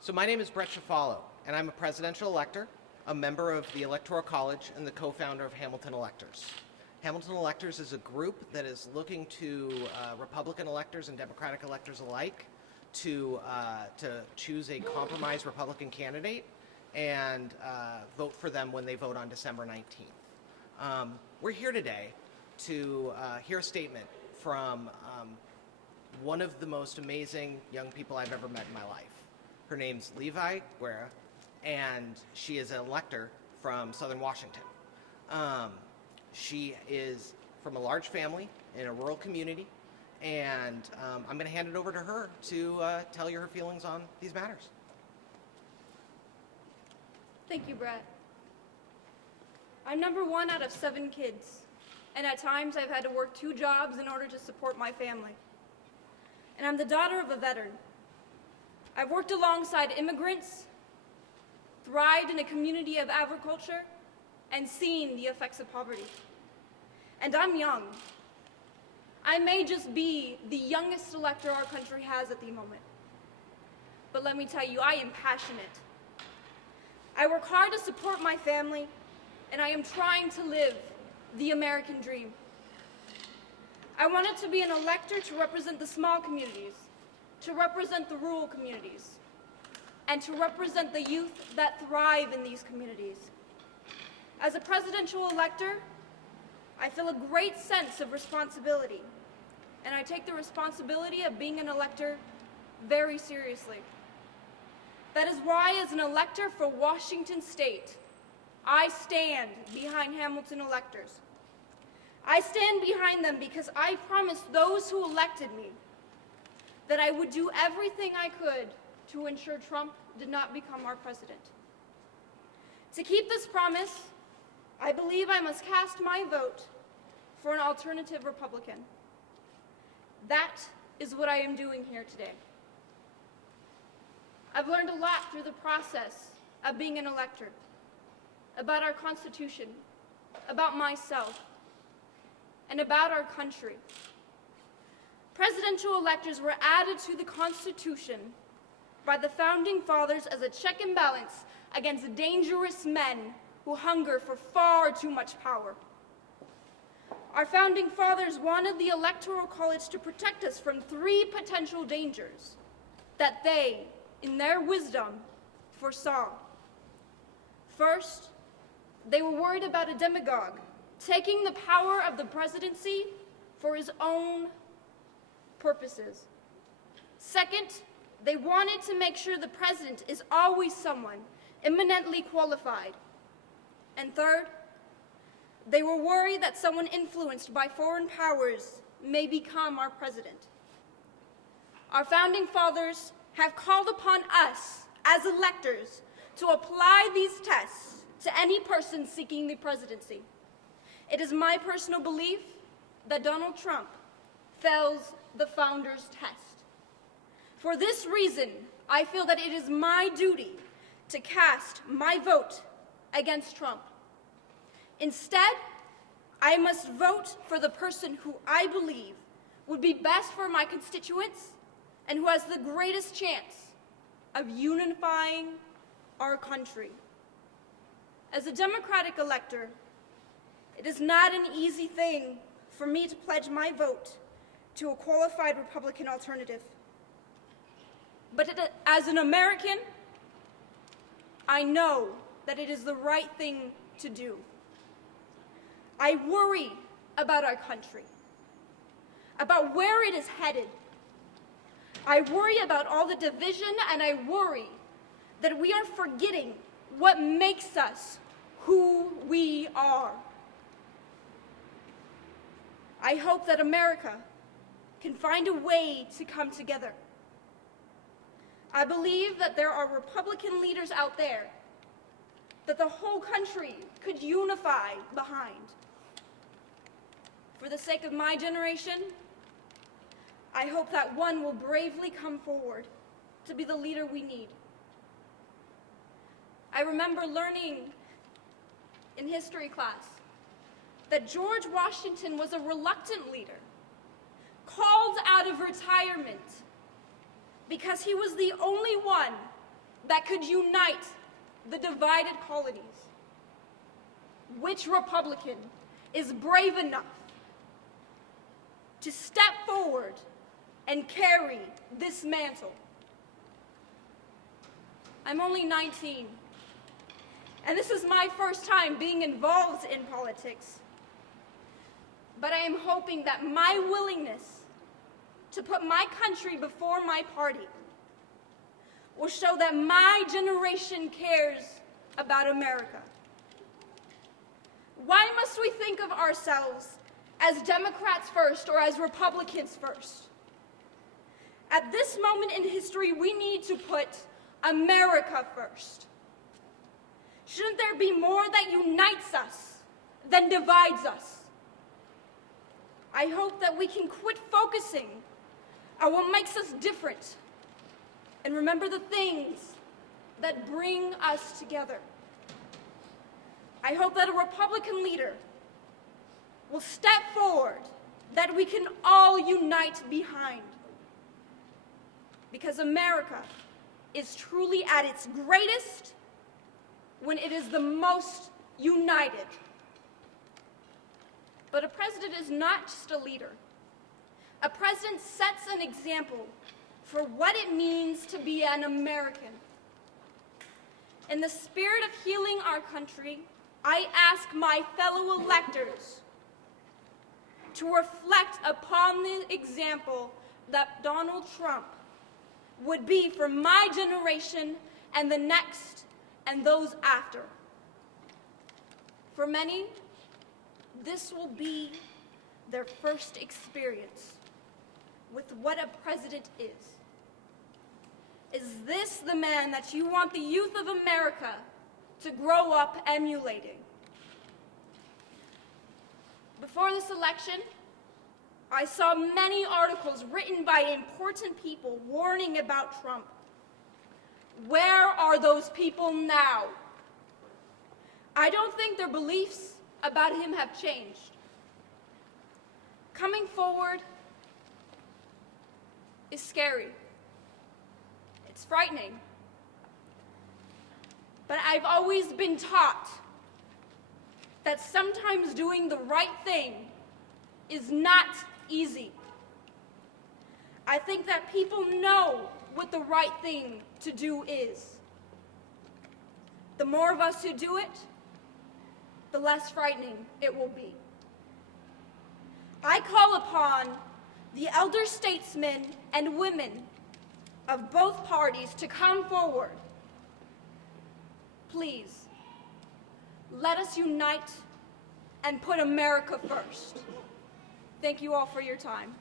So my name is Brett Shafalo, and I'm a presidential elector, a member of the Electoral College, and the co-founder of Hamilton Electors. Hamilton Electors is a group that is looking to Republican electors and Democratic electors alike to choose a compromise Republican candidate and vote for them when they vote on December 19th. We're here today to hear a statement from one of the most amazing young people I've ever met in my life. Her name's Levi Guerra, and she is an elector from Southern Washington. She is from a large family in a rural community, and I'm going to hand it over to her to tell you her feelings on these matters. Thank you, Brett. I'm number one out of 7 kids, and at times I've had to work 2 jobs in order to support my family. And I'm the daughter of a veteran. I've worked alongside immigrants, thrived in a community of agriculture, and seen the effects of poverty. And I'm young. I may just be the youngest elector our country has at the moment. But let me tell you, I am passionate. I work hard to support my family, and I am trying to live the American dream. I wanted to be an elector to represent the small communities, to represent the rural communities, and to represent the youth that thrive in these communities. As a presidential elector, I feel a great sense of responsibility, and I take the responsibility of being an elector very seriously. That is why, as an elector for Washington State, I stand behind Hamilton electors. I stand behind them because I promised those who elected me that I would do everything I could to ensure Trump did not become our president. To keep this promise, I believe I must cast my vote for an alternative Republican. That is what I am doing here today. I've learned a lot through the process of being an elector, about our Constitution, about myself, and about our country. Presidential electors were added to the Constitution by the Founding Fathers as a check and balance against dangerous men who hunger for far too much power. Our Founding Fathers wanted the Electoral College to protect us from 3 potential dangers that they, in their wisdom, foresaw. First, they were worried about a demagogue taking the power of the presidency for his own purposes. Second, they wanted to make sure the president is always someone eminently qualified. And third, they were worried that someone influenced by foreign powers may become our president. Our Founding Fathers have called upon us as electors to apply these tests to any person seeking the presidency. It is my personal belief that Donald Trump fails the founders' test. For this reason, I feel that it is my duty to cast my vote against Trump. Instead, I must vote for the person who I believe would be best for my constituents and who has the greatest chance of unifying our country. As a Democratic elector, it is not an easy thing for me to pledge my vote to a qualified Republican alternative. But as an American, I know that it is the right thing to do. I worry about our country, about where it is headed. I worry about all the division, and I worry that we are forgetting what makes us who we are. I hope that America can find a way to come together. I believe that there are Republican leaders out there that the whole country could unify behind. For the sake of my generation, I hope that one will bravely come forward to be the leader we need. I remember learning in history class that George Washington was a reluctant leader, called out of retirement because he was the only one that could unite the divided colonies? Which Republican is brave enough to step forward and carry this mantle? I'm only 19, and this is my first time being involved in politics. But I am hoping that my willingness to put my country before my party will show that my generation cares about America. Why must we think of ourselves as Democrats first or as Republicans first? At this moment in history, we need to put America first. Shouldn't there be more that unites us than divides us? I hope that we can quit focusing on what makes us different and remember the things that bring us together. I hope that a Republican leader will step forward that we can all unite behind. Because America is truly at its greatest when it is the most united. But a president is not just a leader. A president sets an example for what it means to be an American. In the spirit of healing our country, I ask my fellow electors to reflect upon the example that Donald Trump would be for my generation and the next and those after. For many, this will be their first experience with what a president is. Is this the man that you want the youth of America to grow up emulating? Before this election, I saw many articles written by important people warning about Trump. Where are those people now? I don't think their beliefs about him have changed. Coming forward is scary. It's frightening. But I've always been taught that sometimes doing the right thing is not easy. I think that people know what the right thing to do is. The more of us who do it, the less frightening it will be. I call upon the elder statesmen and women of both parties to come forward. Please, let us unite and put America first. Thank you all for your time.